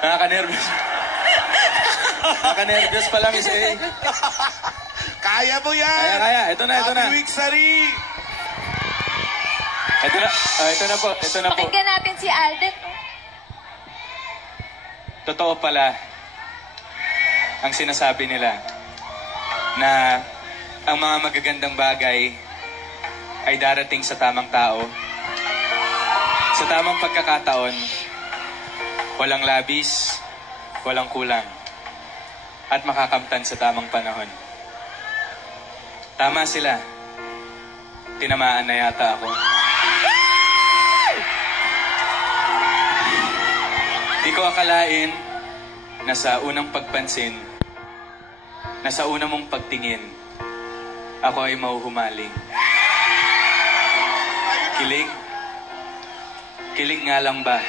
Nakaka-nervous. Nakaka-nervous pa lang isa eh. Kaya mo yan! Kaya. Ito na. Happy week, Sari! Ito na po. Pakinggan natin si Alden. Totoo pala ang sinasabi nila na ang mga magagandang bagay ay darating sa tamang tao. Sa tamang pagkakataon, walang labis, walang kulang, at makakamtan sa tamang panahon. Tama sila. Tinamaan na yata ako. Di ko akalain na sa unang pagpansin, na sa unang mong pagtingin, ako ay mahuhumaling. Kilig nga lang ba?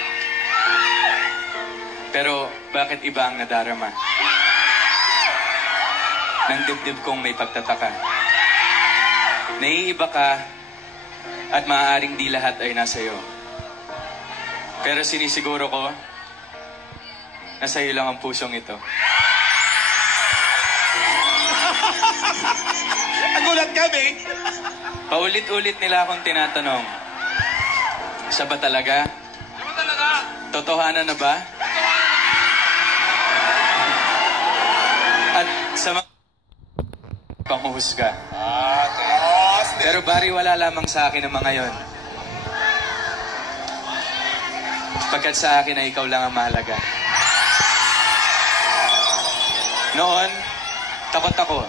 Pero bakit iba ang nadarama? Nang dibdib kong may pagtataka. Naiiba ka at maaaring di lahat ay nasa iyo. Pero sinisiguro ko, nasa iyo lang ang pusong ito. Ang gulat kami! Paulit-ulit nila akong tinatanong, siya ba talaga? Totohanan na ba? At sa mga panghuhusga. Pero bariwala lamang sa akin ang mga yon. Pagkat sa akin ay ikaw lang ang mahalaga. Noon, takot ako.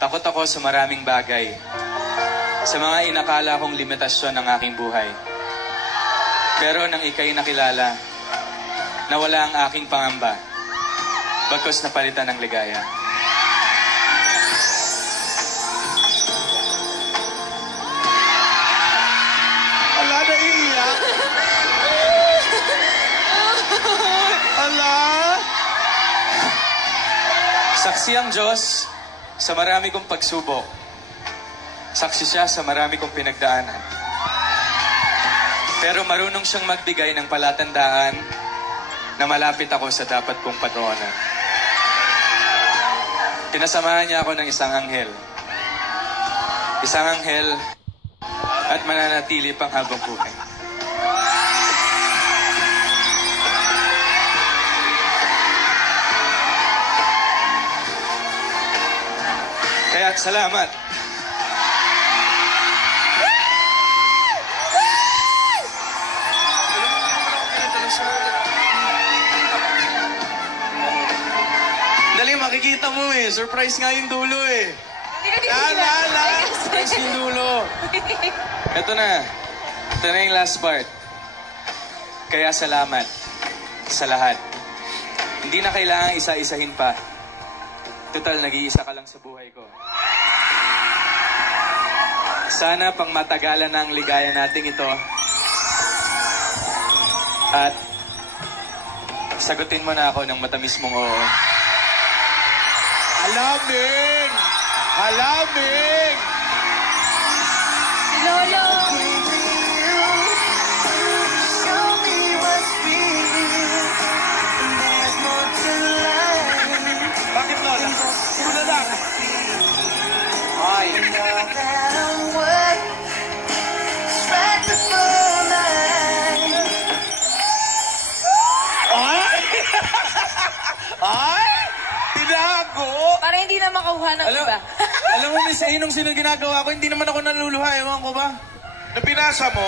Takot ako sa maraming bagay. Sa mga inakala kong limitasyon ng aking buhay. Pero nang ika'y nakilala, nawala ang aking pangamba. Bagkus napalitan ng ligaya. Ala, naiiyak. Ala. Saksi ang Diyos sa marami kong pagsubok. Saksi siya sa marami kong pinagdaanan. Pero marunong siyang magbigay ng palatandaan na malapit ako sa dapat kong patroonan. Pinasamahan niya ako ng isang anghel. Isang anghel at mananatili pang habang buhay. Kaya salamat. Dali, makikita mo eh. Surprise nga yung dulo eh. Surprise yung dulo. Ito na. Ito na yung last part. Kaya salamat sa lahat. Hindi na kailangan isa-isahin pa. Total, nag-iisa ka lang sa buhay ko. Sana pang matagalan na ang ligaya nating ito. At sagutin mo na ako ng matamis mong oo. Halaming! Halaming! Si Lolo. Bakit, Lola? Una lang. Ay. Ay! Ay! Tinago! Para hindi na makuha ng iba. Alam mo, Miss A, nung sino ginagawa ko, hindi naman ako naluluha. Ewan ko ba? Napinasa mo?